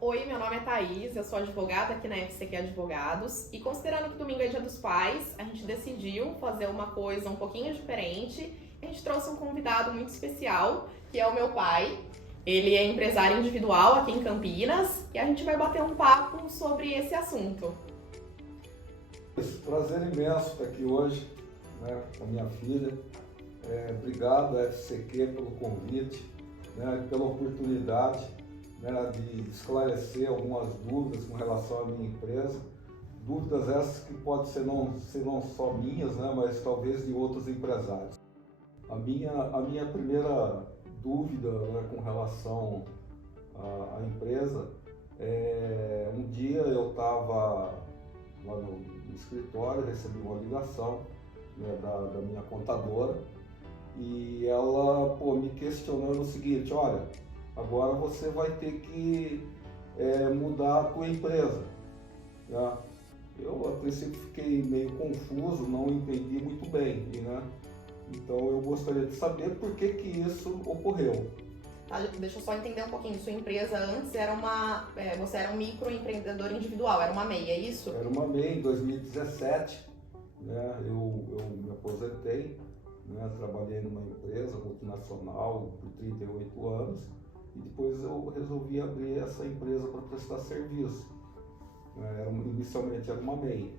Oi, meu nome é Thaís, eu sou advogada aqui na FCQ Advogados e considerando que domingo é Dia dos Pais, a gente decidiu fazer uma coisa um pouquinho diferente. A gente trouxe um convidado muito especial, que é o meu pai. Ele é empresário individual aqui em Campinas e a gente vai bater um papo sobre esse assunto. Prazer imenso estar aqui hoje, né, com a minha filha. Obrigado à FCQ pelo convite, né, pela oportunidade, né, de esclarecer algumas dúvidas com relação à minha empresa. Dúvidas essas que podem ser não só minhas, né, mas talvez de outros empresários. A minha primeira dúvida, né, com relação à empresa um dia eu estava lá no escritório, recebi uma ligação, né, da minha contadora e ela me questionando o seguinte: olha, agora você vai ter que mudar a tua empresa. Né? Eu a princípio fiquei meio confuso, não entendi muito bem, né? Então eu gostaria de saber por que isso ocorreu. Tá, deixa eu só entender um pouquinho. Sua empresa antes era você era um microempreendedor individual, era uma MEI, é isso? Era uma MEI em 2017, né? Eu me aposentei, né? Trabalhei numa empresa multinacional por 38 anos e depois eu resolvi abrir essa empresa para prestar serviço. Inicialmente era uma MEI.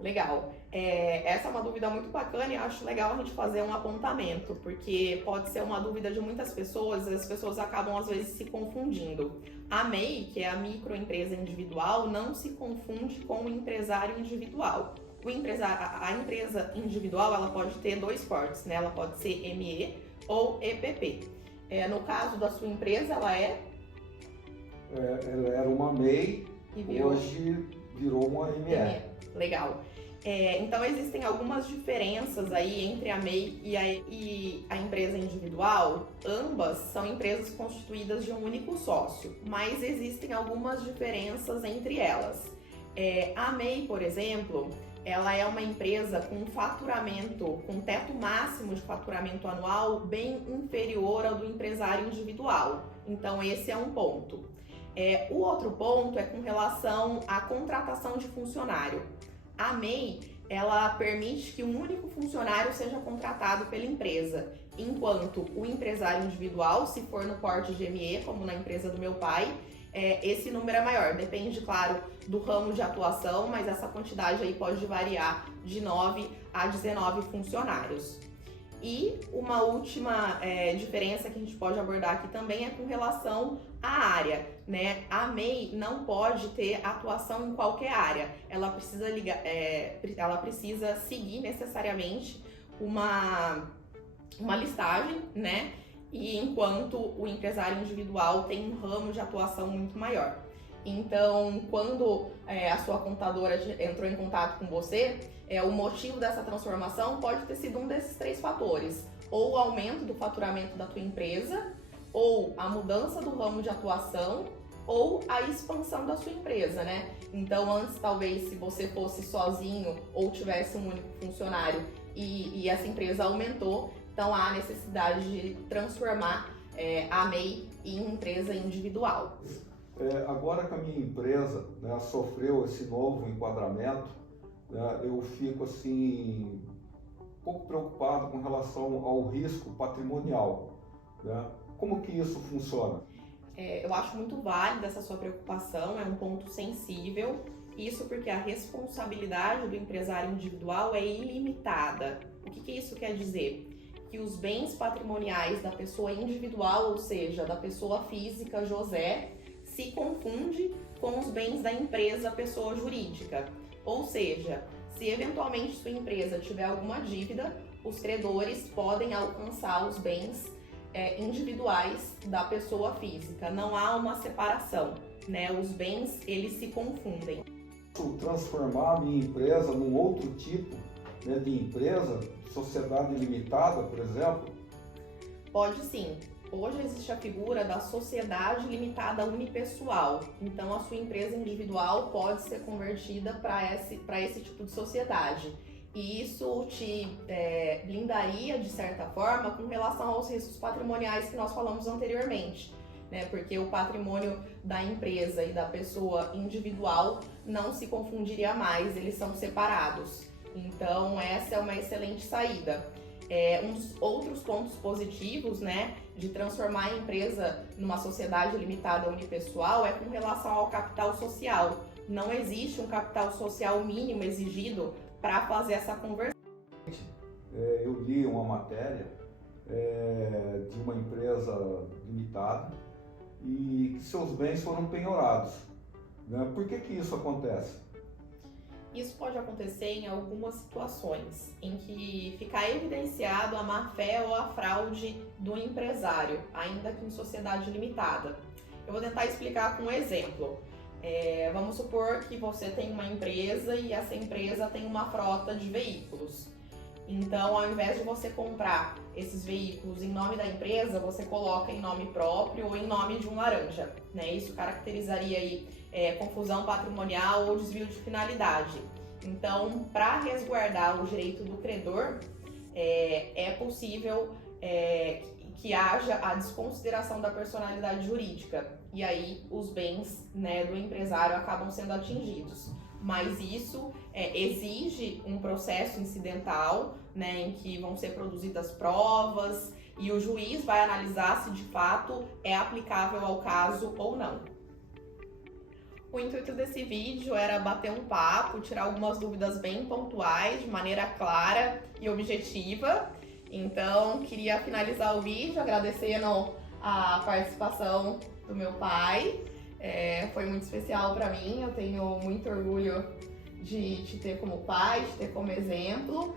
Legal. Essa é uma dúvida muito bacana e acho legal a gente fazer um apontamento, porque pode ser uma dúvida de muitas pessoas, as pessoas acabam às vezes se confundindo. A MEI, que é a microempresa individual, não se confunde com o empresário individual. A empresa individual, ela pode ter dois portes, né? Ela pode ser ME ou EPP. No caso da sua empresa, ela ela era uma MEI e hoje virou uma ME. Legal. Então existem algumas diferenças aí entre a MEI e a empresa individual. Ambas são empresas constituídas de um único sócio, mas existem algumas diferenças entre elas. A MEI, por exemplo, ela é uma empresa com faturamento, com teto máximo de faturamento anual bem inferior ao do empresário individual. Então esse é um ponto. O outro ponto é com relação à contratação de funcionário. A MEI, ela permite que um único funcionário seja contratado pela empresa, enquanto o empresário individual, se for no porte de ME, como na empresa do meu pai, esse número é maior. Depende, claro, do ramo de atuação, mas essa quantidade aí pode variar de 9 a 19 funcionários. E uma última diferença que a gente pode abordar aqui também é com relação à área, né? A MEI não pode ter atuação em qualquer área. Ela precisa seguir necessariamente uma listagem, né? E enquanto o empresário individual tem um ramo de atuação muito maior. Então, quando a sua contadora entrou em contato com você, o motivo dessa transformação pode ter sido um desses três fatores: ou o aumento do faturamento da tua empresa, ou a mudança do ramo de atuação, ou a expansão da sua empresa, né? Então, antes, talvez, se você fosse sozinho ou tivesse um único funcionário e essa empresa aumentou, então há necessidade de transformar a MEI em empresa individual. Agora que a minha empresa, né, sofreu esse novo enquadramento, né, eu fico assim um pouco preocupado com relação ao risco patrimonial, né? Como que isso funciona? Eu acho muito válida essa sua preocupação, é um ponto sensível. Isso porque a responsabilidade do empresário individual é ilimitada. O que isso quer dizer? Que os bens patrimoniais da pessoa individual, ou seja, da pessoa física José, se confunde com os bens da empresa pessoa jurídica. Ou seja, se eventualmente sua empresa tiver alguma dívida, os credores podem alcançar os bens individuais da pessoa física. Não há uma separação, né? Os bens, eles se confundem. Transformar a minha empresa num outro tipo, né, de empresa, sociedade limitada, por exemplo? Pode sim. Hoje existe a figura da sociedade limitada unipessoal. Então, a sua empresa individual pode ser convertida para esse tipo de sociedade. E isso te blindaria, de certa forma, com relação aos riscos patrimoniais que nós falamos anteriormente. né? Porque o patrimônio da empresa e da pessoa individual não se confundiria mais, eles são separados. Então, essa é uma excelente saída. Um dos outros pontos positivos, né, de transformar a empresa numa sociedade limitada unipessoal é com relação ao capital social. Não existe um capital social mínimo exigido para fazer essa conversão. Eu li uma matéria de uma empresa limitada e que seus bens foram penhorados, né? Por que isso acontece? Isso pode acontecer em algumas situações em que fica evidenciado a má-fé ou a fraude do empresário, ainda que em sociedade limitada. Eu vou tentar explicar com um exemplo. Vamos supor que você tem uma empresa e essa empresa tem uma frota de veículos. Então, ao invés de você comprar esses veículos em nome da empresa, você coloca em nome próprio ou em nome de um laranja, né? Isso caracterizaria aí confusão patrimonial ou desvio de finalidade. Então, para resguardar o direito do credor, é possível que haja a desconsideração da personalidade jurídica e aí os bens, né, do empresário acabam sendo atingidos. Mas isso exige um processo incidental, né, em que vão ser produzidas provas e o juiz vai analisar se de fato é aplicável ao caso ou não. O intuito desse vídeo era bater um papo, tirar algumas dúvidas bem pontuais, de maneira clara e objetiva. Então, queria finalizar o vídeo agradecendo a participação do meu pai. Foi muito especial para mim, eu tenho muito orgulho de te ter como pai, de ter como exemplo.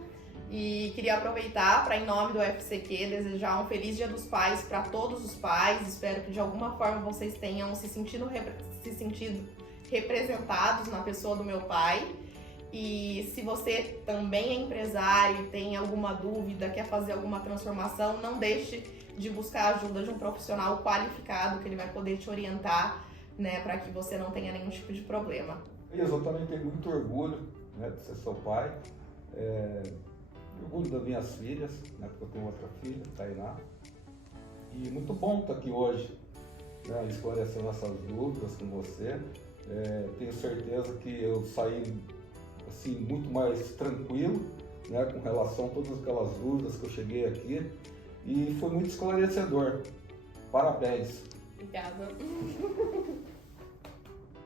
E queria aproveitar para, em nome do FCQ, desejar um feliz Dia dos Pais para todos os pais. Espero que de alguma forma vocês tenham se sentido representados na pessoa do meu pai. E se você também é empresário e tem alguma dúvida, quer fazer alguma transformação, não deixe de buscar a ajuda de um profissional qualificado que ele vai poder te orientar, né, para que você não tenha nenhum tipo de problema. Eu também tenho muito orgulho, né, de ser seu pai, orgulho das minhas filhas, né, porque eu tenho outra filha, Tainá, e muito bom estar aqui hoje, né, esclarecendo essas dúvidas com você. Tenho certeza que eu saí assim, muito mais tranquilo, né, com relação a todas aquelas dúvidas que eu cheguei aqui, e foi muito esclarecedor. Parabéns! Obrigada!